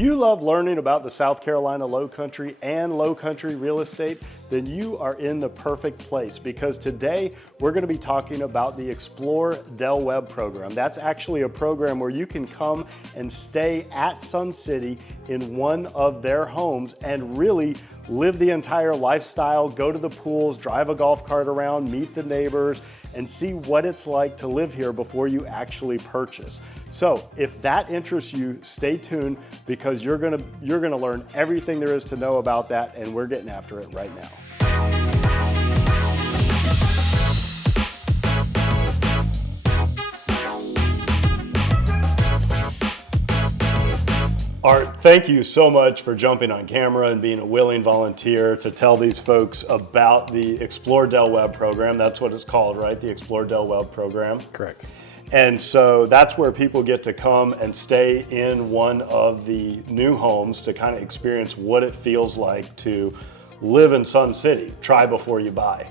you love learning about the South Carolina Lowcountry and Lowcountry real estate? Then you are in the perfect place, because today we're going to be talking about the Explore Del Webb program. That's actually a program where you can come and stay at Sun City in one of their homes and really live the entire lifestyle, go to the pools, drive a golf cart around, meet the neighbors, and see what it's like to live here before you actually purchase. So if that interests you, stay tuned, because you're gonna learn everything there is to know about that, and we're getting after it right now. Art, thank you so much for jumping on camera and being a willing volunteer to tell these folks about the Explore Del Webb program. That's what it's called, right? The Explore Del Webb program. Correct. And so that's where people get to come and stay in one of the new homes to kind of experience what it feels like to live in Sun City. Try before you buy.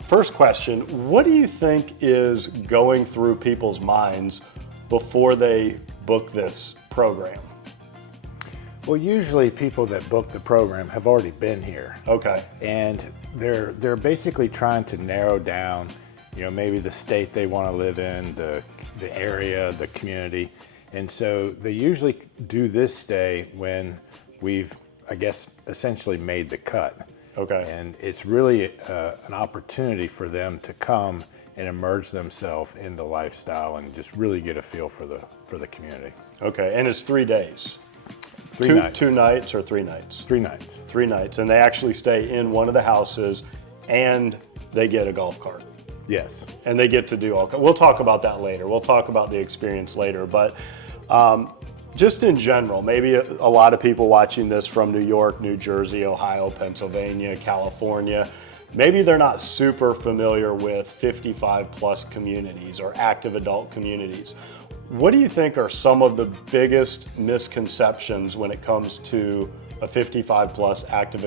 First question, what do you think is going through people's minds before they book this program? Well, usually people that book the program have already been here. Okay. And they're basically trying to narrow down, maybe the state they want to live in, the area, the community. And so they usually do this stay when we've, I guess, essentially made the cut. Okay. And it's really an opportunity for them to come and immerse themselves in the lifestyle and just really get a feel for the community. Okay, and it's 3 days. Three nights. 2 nights or 3 nights? 3 nights. 3 nights, and they actually stay in one of the houses, and they get a golf cart. Yes. And they get to do all, we'll talk about that later. We'll talk about the experience later, but just in general, maybe a lot of people watching this from New York, New Jersey, Ohio, Pennsylvania, California, maybe they're not super familiar with 55 plus communities or active adult communities. What do you think are some of the biggest misconceptions when it comes to a 55 plus active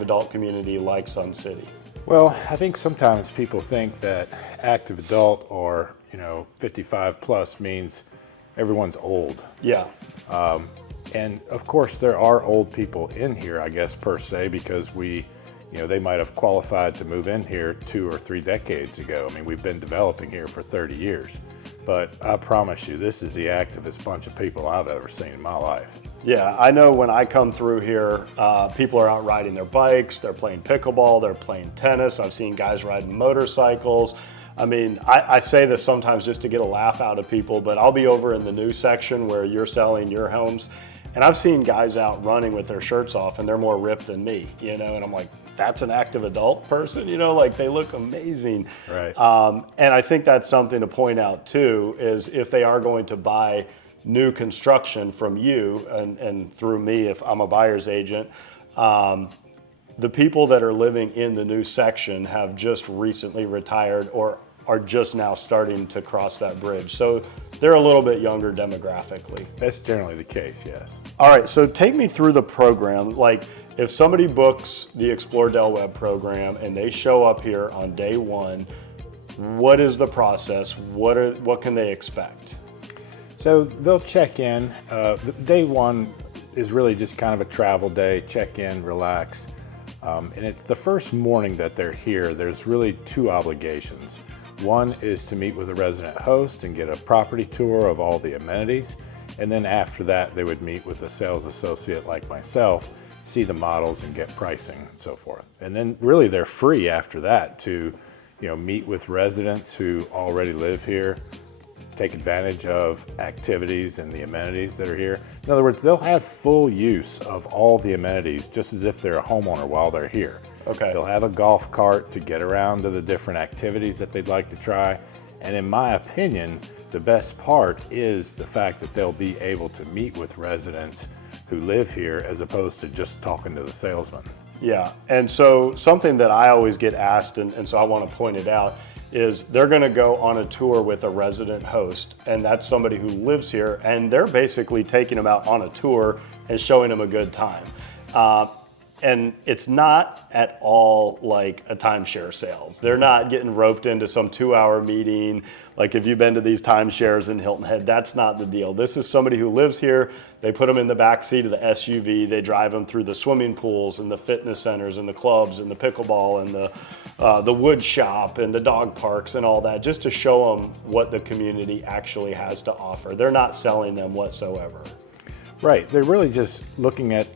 adult community like Sun City? Well, I think sometimes people think that active adult or 55 plus means everyone's old. Yeah. And of course there are old people in here, I guess, per se, because they might have qualified to move in here 2 or 3 decades ago. I mean, we've been developing here for 30 years. But I promise you, this is the activest bunch of people I've ever seen in my life. Yeah, I know when I come through here, people are out riding their bikes, they're playing pickleball, they're playing tennis. I've seen guys riding motorcycles. I mean, I say this sometimes just to get a laugh out of people, but I'll be over in the new section where you're selling your homes, and I've seen guys out running with their shirts off, and they're more ripped than me, and I'm like, that's an active adult person, like they look amazing. Right. And I think that's something to point out too, is if they are going to buy new construction from you and through me, if I'm a buyer's agent, the people that are living in the new section have just recently retired or are just now starting to cross that bridge. So they're a little bit younger demographically. That's generally the case, yes. All right, so take me through the program. Like, if somebody books the Explore Del Webb program and they show up here on day 1, what is the process? What can they expect? So they'll check in. Day 1 is really just kind of a travel day, check in, relax. And it's the first morning that they're here. There's really 2 obligations. One is to meet with a resident host and get a property tour of all the amenities. And then after that, they would meet with a sales associate like myself, see the models and get pricing and so forth. And then really they're free after that to meet with residents who already live here, take advantage of activities and the amenities that are here. In other words, they'll have full use of all the amenities just as if they're a homeowner while they're here. Okay. They'll have a golf cart to get around to the different activities that they'd like to try. And in my opinion, the best part is the fact that they'll be able to meet with residents who live here as opposed to just talking to the salesman. Yeah, and so something that I always get asked, and so I want to point it out, is they're going to go on a tour with a resident host, and that's somebody who lives here, and they're basically taking them out on a tour and showing them a good time. And it's not at all like a timeshare sales. They're not getting roped into some 2-hour meeting. Like if you've been to these timeshares in Hilton Head, that's not the deal. This is somebody who lives here. They put them in the back seat of the SUV. They drive them through the swimming pools and the fitness centers and the clubs and the pickleball and the wood shop and the dog parks and all that, just to show them what the community actually has to offer. They're not selling them whatsoever. Right. They're really just looking at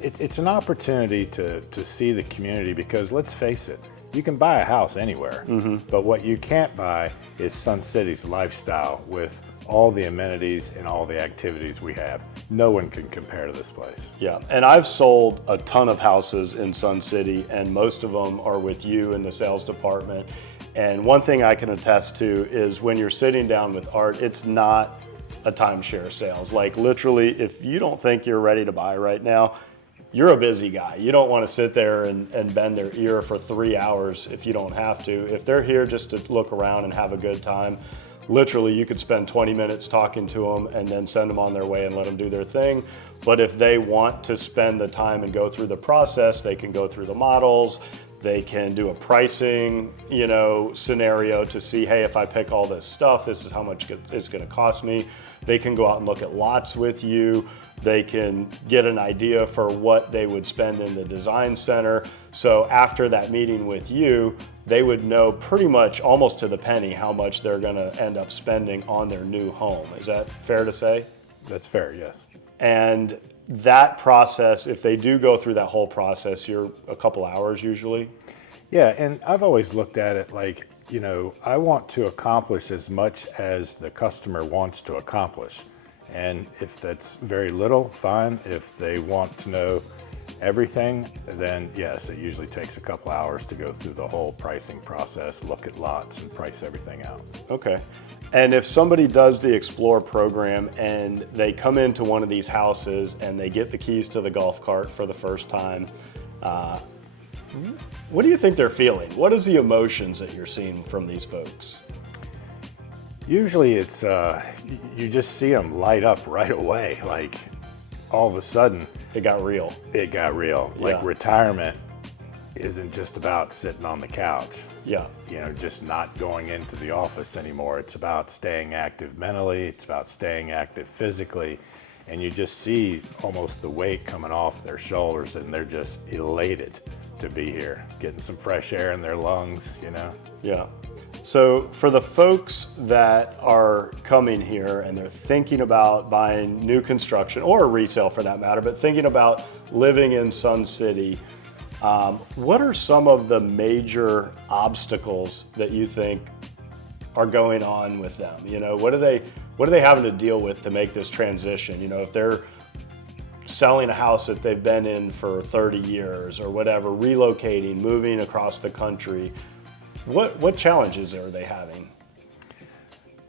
it's an opportunity to see the community, because let's face it, you can buy a house anywhere, but what you can't buy is Sun City's lifestyle with all the amenities and all the activities we have. No one can compare to this place. Yeah, and I've sold a ton of houses in Sun City, and most of them are with you in the sales department. And one thing I can attest to is when you're sitting down with Art, it's not a timeshare sales. Like literally, if you don't think you're ready to buy right now, you're a busy guy. You don't want to sit there and bend their ear for 3 hours if you don't have to. If they're here just to look around and have a good time, literally you could spend 20 minutes talking to them and then send them on their way and let them do their thing. But if they want to spend the time and go through the process, they can go through the models. They can do a pricing, scenario to see, hey, if I pick all this stuff, this is how much it's going to cost me. They can go out and look at lots with you. They can get an idea for what they would spend in the design center. So after that meeting with you, they would know pretty much almost to the penny how much they're going to end up spending on their new home. Is that fair to say? That's fair, yes. And that process, if they do go through that whole process, you're a couple hours usually? Yeah, and I've always looked at it like, I want to accomplish as much as the customer wants to accomplish. And if that's very little, fine. If they want to know everything, then yes, it usually takes a couple hours to go through the whole pricing process, look at lots and price everything out. Okay. And if somebody does the Explore program and they come into one of these houses and they get the keys to the golf cart for the first time, what do you think they're feeling? What is the emotions that you're seeing from these folks? Usually it's, you just see them light up right away. Like all of a sudden. It got real. It got real. Like retirement isn't just about sitting on the couch. Yeah. Just not going into the office anymore. It's about staying active mentally. It's about staying active physically. And you just see almost the weight coming off their shoulders, and they're just elated to be here, getting some fresh air in their lungs, Yeah. So for the folks that are coming here and they're thinking about buying new construction or a resale for that matter, but thinking about living in Sun City, what are some of the major obstacles that you think are going on with them? What are they having to deal with to make this transition? If they're selling a house that they've been in for 30 years or whatever, relocating, moving across the country, what challenges are they having?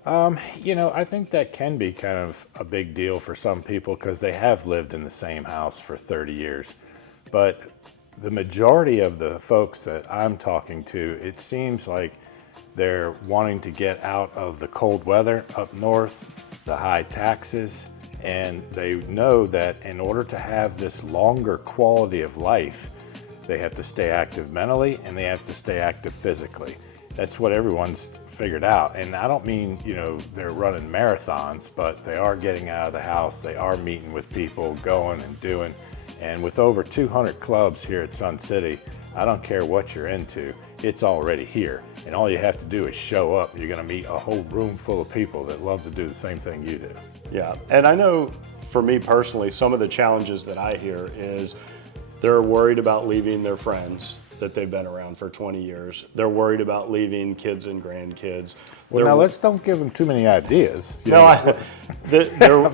I think that can be kind of a big deal for some people because they have lived in the same house for 30 years. But the majority of the folks that I'm talking to, it seems like they're wanting to get out of the cold weather up north, the high taxes, and they know that in order to have this longer quality of life, they have to stay active mentally and they have to stay active physically. That's what everyone's figured out. And I don't mean, they're running marathons, but they are getting out of the house. They are meeting with people, going and doing. And with over 200 clubs here at Sun City, I don't care what you're into, it's already here. And all you have to do is show up. You're gonna meet a whole room full of people that love to do the same thing you do. Yeah, and I know for me personally, some of the challenges that I hear is they're worried about leaving their friends that they've been around for 20 years. They're worried about leaving kids and grandkids. Well, now let's don't give them too many ideas. They're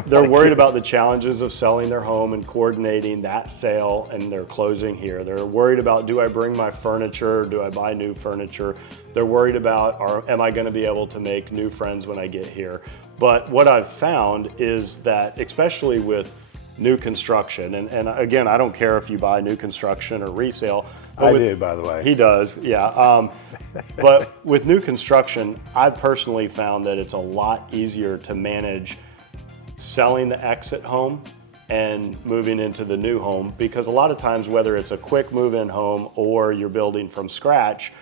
worried about the challenges of selling their home and coordinating that sale and their closing here. They're worried about, do I bring my furniture? Do I buy new furniture? They're worried about, am I going to be able to make new friends when I get here? But what I've found is that, especially with new construction, and again, I don't care if you buy new construction or resale. I do, by the way. He does, yeah. But with new construction, I've personally found that it's a lot easier to manage selling the exit home and moving into the new home, because a lot of times, whether it's a quick move-in home or you're building from scratch,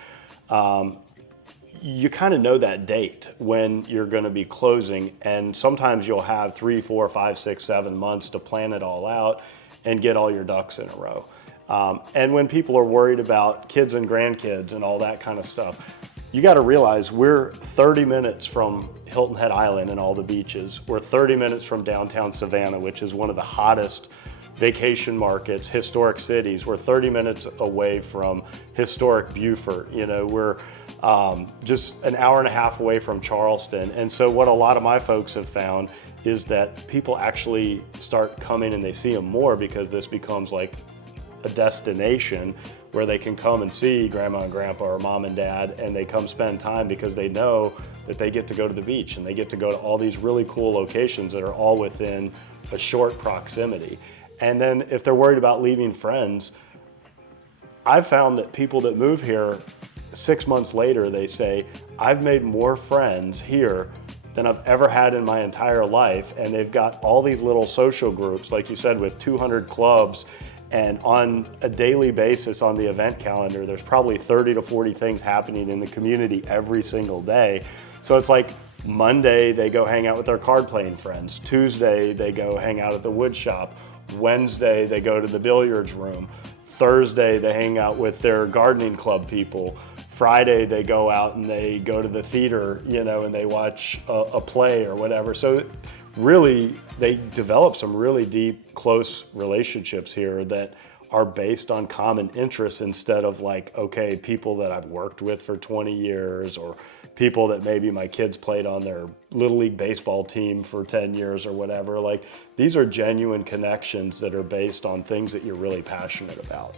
you kind of know that date when you're going to be closing, and sometimes you'll have 3, 4, 5, 6, 7 months to plan it all out and get all your ducks in a row. And when people are worried about kids and grandkids and all that kind of stuff, you got to realize we're 30 minutes from Hilton Head Island and all the beaches. We're 30 minutes from downtown Savannah, which is one of the hottest vacation markets, historic cities. We're 30 minutes away from historic Beaufort. You know, we're just an hour and a half away from Charleston. And so what a lot of my folks have found is that people actually start coming and they see them more, because this becomes like a destination where they can come and see grandma and grandpa or mom and dad, and they come spend time because they know that they get to go to the beach and they get to go to all these really cool locations that are all within a short proximity. And then if they're worried about leaving friends, I've found that people that move here 6 months later, they say, I've made more friends here than I've ever had in my entire life. And they've got all these little social groups, like you said, with 200 clubs. And on a daily basis on the event calendar, there's probably 30 to 40 things happening in the community every single day. So it's like Monday, they go hang out with their card playing friends. Tuesday, they go hang out at the wood shop. Wednesday, they go to the billiards room. Thursday, they hang out with their gardening club people. Friday, they go out and they go to the theater, you know, and they watch a play or whatever. So really, they develop some really deep, close relationships here that are based on common interests, instead of like, okay, people that I've worked with for 20 years, or people that maybe my kids played on their Little League baseball team for 10 years or whatever. Like, these are genuine connections that are based on things that you're really passionate about.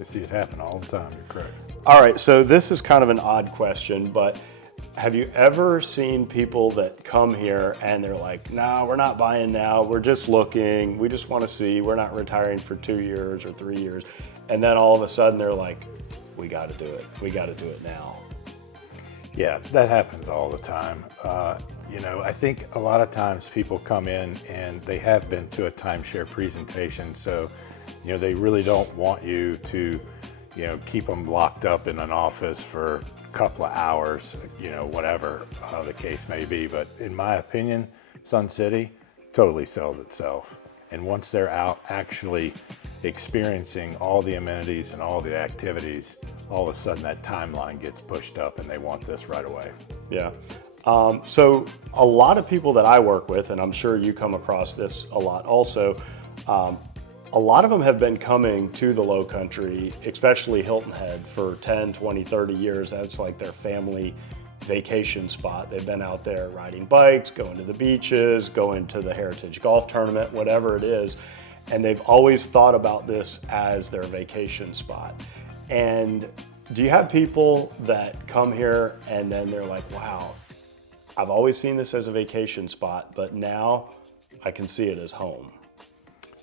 I see it happen all the time, you're correct. All right, so this is kind of an odd question, but have you ever seen people that come here and they're like, no, we're not buying now, we're just looking, we just want to see, we're not retiring for 2 years or 3 years, and then all of a sudden they're like, we got to do it, we got to do it now? Yeah, that happens all the time. You know, I think a lot of times people come in and they have been to a timeshare presentation, so, you know, they really don't want you to, you know, keep them locked up in an office for a couple of hours, you know, whatever the case may be. But in my opinion, Sun City totally sells itself. And once they're out actually experiencing all the amenities and all the activities, all of a sudden that timeline gets pushed up and they want this right away. Yeah. So a lot of people that I work with, and I'm sure you come across this a lot also, a lot of them have been coming to the Lowcountry, especially Hilton Head, for 10, 20, 30 years. That's like their family vacation spot. They've been out there riding bikes, going to the beaches, going to the Heritage Golf Tournament, whatever it is. And they've always thought about this as their vacation spot. And do you have people that come here and then they're like, wow, I've always seen this as a vacation spot, but now I can see it as home?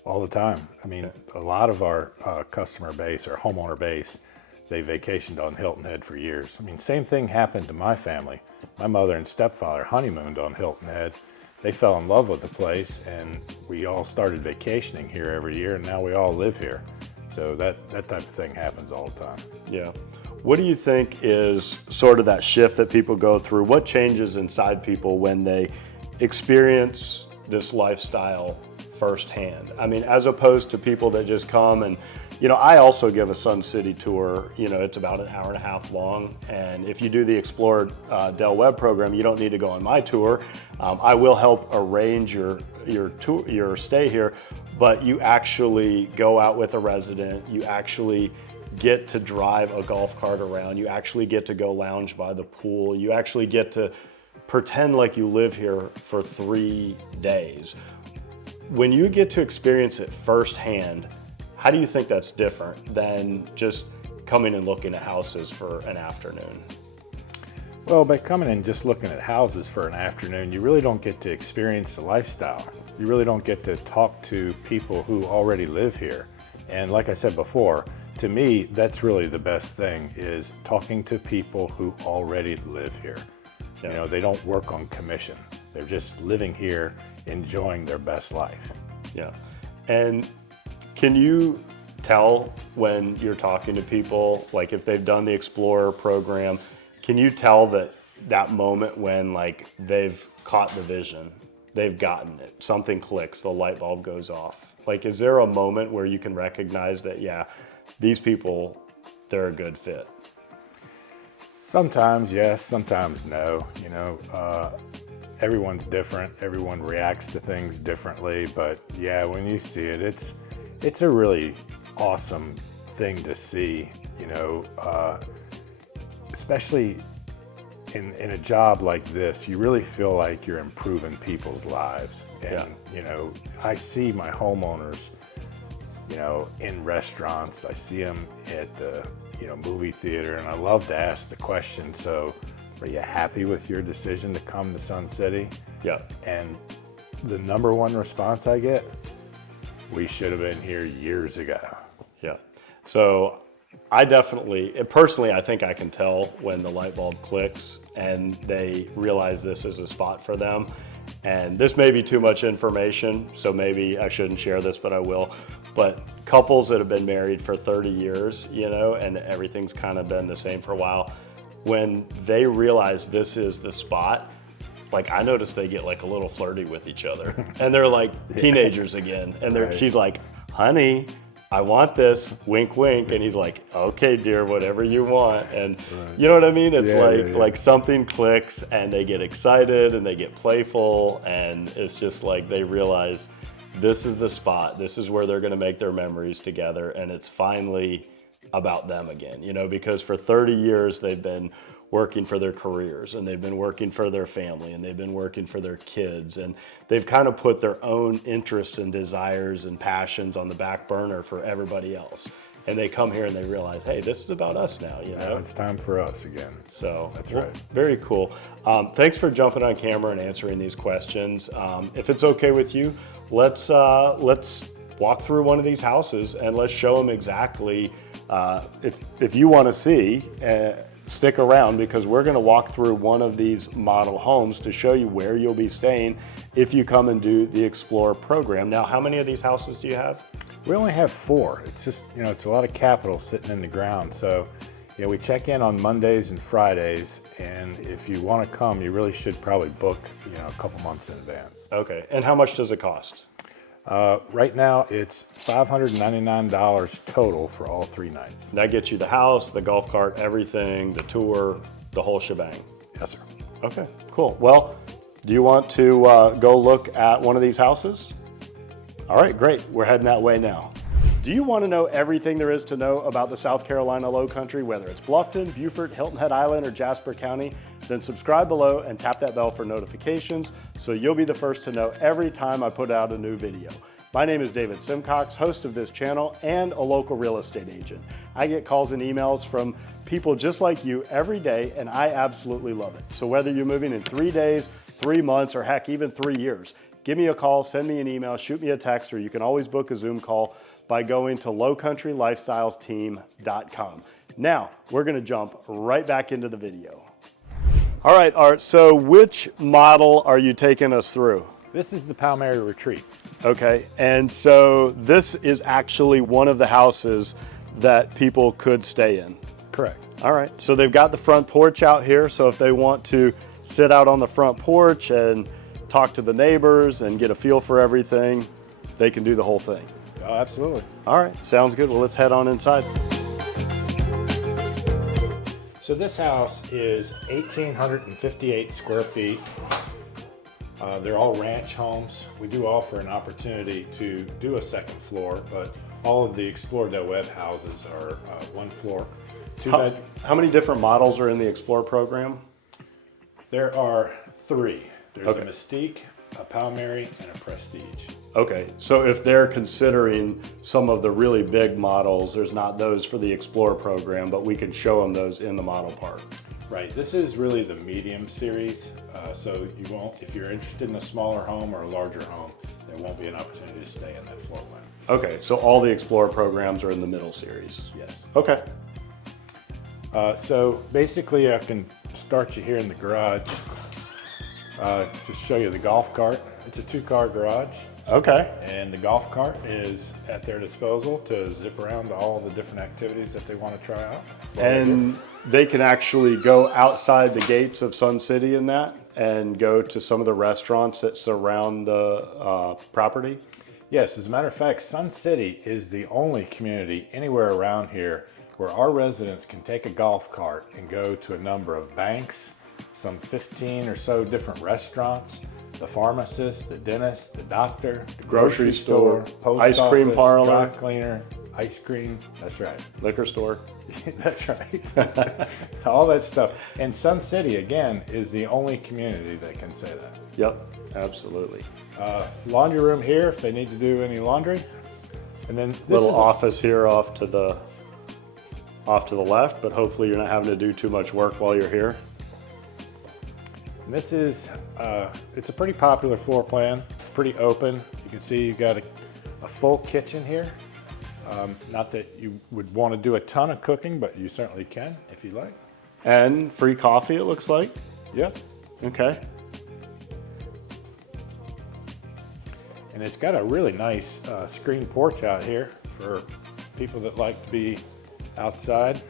All the time. I mean, a lot of our customer base or homeowner base, they vacationed on Hilton Head for years. I mean, same thing happened to my family. My mother and stepfather honeymooned on Hilton Head. They fell in love with the place, and we all started vacationing here every year, and now we all live here. So that type of thing happens all the time. Yeah. What do you think is sort of that shift that people go through? What changes inside people when they experience this lifestyle firsthand? I mean, as opposed to people that just come and, you know, I also give a Sun City tour. You know, it's about an hour and a half long. And if you do the Explore Del Webb program, you don't need to go on my tour. I will help arrange your tour, your stay here, but you actually go out with a resident. You actually get to drive a golf cart around. You actually get to go lounge by the pool. You actually get to pretend like you live here for 3 days. When you get to experience it firsthand, how do you think that's different than just coming and looking at houses for an afternoon? Well, by coming and just looking at houses for an afternoon, you really don't get to experience the lifestyle. You really don't get to talk to people who already live here. And like I said before, to me, that's really the best thing, is talking to people who already live here. Yeah. You know, they don't work on commission. They're just living here, enjoying their best life. Yeah. And can you tell when you're talking to people, like if they've done the Explorer program, can you tell that moment when like they've caught the vision, they've gotten it, something clicks, the light bulb goes off? Like, is there a moment where you can recognize that, yeah, these people, they're a good fit? Sometimes yes, sometimes no. You know, everyone's different. Everyone reacts to things differently. But yeah, when you see it, it's a really awesome thing to see. You know, especially in a job like this, you really feel like you're improving people's lives. And you know, I see my homeowners, you know, in restaurants. I see them at the movie theater, and I love to ask the question, so are you happy with your decision to come to Sun City? Yeah. And the number one response I get, we should have been here years ago. Yeah. So I definitely, personally, I think I can tell when the light bulb clicks and they realize this is a spot for them. And this may be too much information, so maybe I shouldn't share this, but I will. But couples that have been married for 30 years, you know, and everything's kind of been the same for a while, when they realize this is the spot, like I notice they get like a little flirty with each other and they're like teenagers again. And she's like, honey, I want this, wink, wink. And he's like, okay, dear, whatever you want. And you know what I mean? It's like something clicks and they get excited and they get playful. And it's just like, they realize this is the spot. This is where they're going to make their memories together. And it's finally about them again, you know, because for 30 years they've been working for their careers and they've been working for their family and they've been working for their kids, and they've kind of put their own interests and desires and passions on the back burner for everybody else. And they come here and they realize, hey, this is about us now, you know? It's time for us again. So that's right. Very cool. Thanks for jumping on camera and answering these questions. If it's okay with you, let's walk through one of these houses and let's show them exactly, if you want to see, stick around, because we're going to walk through one of these model homes to show you where you'll be staying if you come and do the Explorer program. Now, how many of these houses do you have? We only have 4. It's just, you know, it's a lot of capital sitting in the ground. So, you know, we check in on Mondays and Fridays, and if you want to come, you really should probably book, you know, a couple months in advance. Okay. And how much does it cost? Right now, it's $599 total for all 3 nights. And that gets you the house, the golf cart, everything, the tour, the whole shebang. Yes, sir. Okay, cool. Well, do you want to go look at one of these houses? All right, great. We're heading that way now. Do you want to know everything there is to know about the South Carolina Lowcountry, whether it's Bluffton, Beaufort, Hilton Head Island, or Jasper County? Then subscribe below and tap that bell for notifications so you'll be the first to know every time I put out a new video. My name is David Simcox, host of this channel and a local real estate agent. I get calls and emails from people just like you every day, and I absolutely love it. So whether you're moving in 3 days, 3 months, or heck, even 3 years, give me a call, send me an email, shoot me a text, or you can always book a Zoom call by going to lowcountrylifestylesteam.com. Now, we're gonna jump right back into the video. All right, Art, so which model are you taking us through? This is the Palmieri Retreat. Okay, and so this is actually one of the houses that people could stay in. Correct. All right, so they've got the front porch out here, so if they want to sit out on the front porch and talk to the neighbors and get a feel for everything, they can do the whole thing. Oh, absolutely. All right, sounds good. Well, let's head on inside. So this house is 1,858 square feet. They're all ranch homes. We do offer an opportunity to do a second floor, but all of the Explore.web houses are 1 floor. How many different models are in the Explore program? There are 3. There's Okay. a Mystique, a Palmieri, and a Prestige. Okay, so if they're considering some of the really big models, there's not those for the Explore program, but we can show them those in the model park. Right, this is really the medium series, so you won't, if you're interested in a smaller home or a larger home, there won't be an opportunity to stay in that floor plan. Okay, so all the Explorer programs are in the middle series. Yes. Okay. So basically I can start you here in the garage, just show you the golf cart. It's a 2-car garage. Okay. And the golf cart is at their disposal to zip around to all the different activities that they want to try out. And they can actually go outside the gates of Sun City in that and go to some of the restaurants that surround the property? Yes, as a matter of fact, Sun City is the only community anywhere around here where our residents can take a golf cart and go to a number of banks, some 15 or so different restaurants, the pharmacist, the dentist, the doctor, the grocery store, post ice cream office, parlor, dry cleaner, ice cream, that's right. liquor store. That's right. All that stuff. And Sun City, again, is the only community that can say that. Yep, absolutely. Laundry room here if they need to do any laundry. And then this Little is office here off to the left, but hopefully you're not having to do too much work while you're here. And this is, it's a pretty popular floor plan. It's pretty open. You can see you've got a full kitchen here. Not that you would want to do a ton of cooking, but you certainly can if you like. And free coffee, it looks like. Yep. Okay. And it's got a really nice screen porch out here for people that like to be outside.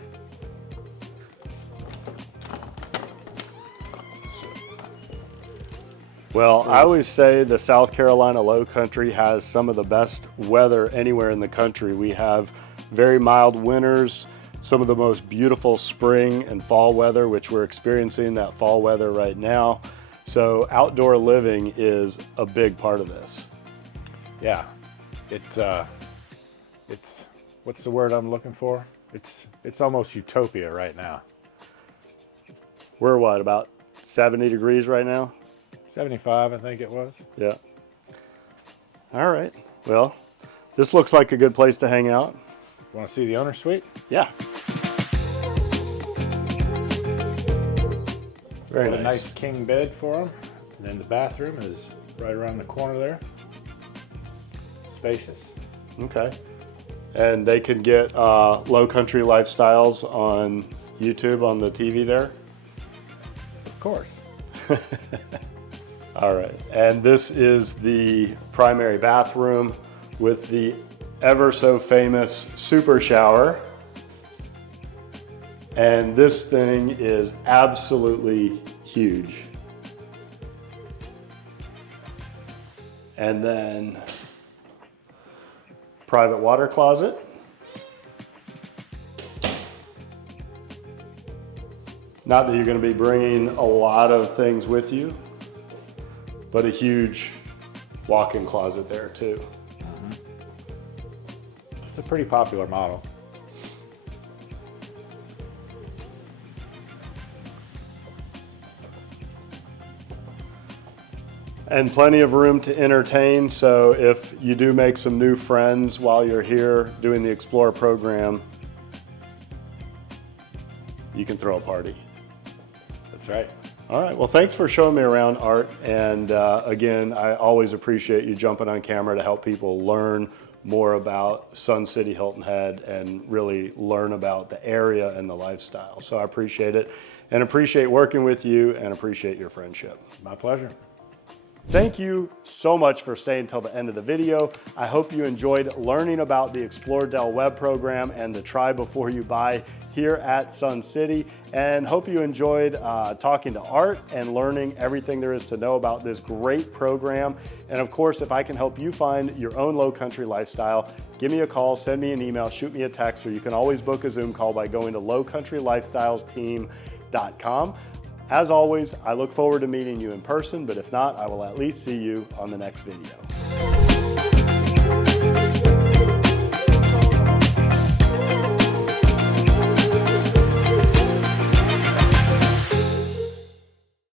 Well, I always say the South Carolina Lowcountry has some of the best weather anywhere in the country. We have very mild winters, some of the most beautiful spring and fall weather, which we're experiencing that fall weather right now. So outdoor living is a big part of this. Yeah, it's what's the word I'm looking for? It's almost utopia right now. We're what, about 70 degrees right now? 75, I think it was. Yeah. All right. Well, this looks like a good place to hang out. Want to see the owner suite? Yeah. Very Got a nice. nice king bed for them. And then the bathroom is right around the corner there. Spacious. Okay. And they can get Lowcountry Lifestyles on YouTube on the TV there? Of course. All right. And this is the primary bathroom with the ever so famous super shower. And this thing is absolutely huge. And then private water closet. Not that you're going to be bringing a lot of things with you, but a huge walk-in closet there too. It's a pretty popular model. And plenty of room to entertain, so if you do make some new friends while you're here doing the Explore program, you can throw a party. That's right. All right, well, thanks for showing me around, Art. And again, I always appreciate you jumping on camera to help people learn more about Sun City Hilton Head and really learn about the area and the lifestyle. So I appreciate it and appreciate working with you and appreciate your friendship. My pleasure. Thank you so much for staying until the end of the video. I hope you enjoyed learning about the Explore Del Webb program and the Try Before You Buy here at Sun City, and hope you enjoyed talking to Art and learning everything there is to know about this great program. And of course, if I can help you find your own Lowcountry lifestyle, give me a call, send me an email, shoot me a text, or you can always book a Zoom call by going to lowcountrylifestylesteam.com. As always, I look forward to meeting you in person, but if not, I will at least see you on the next video.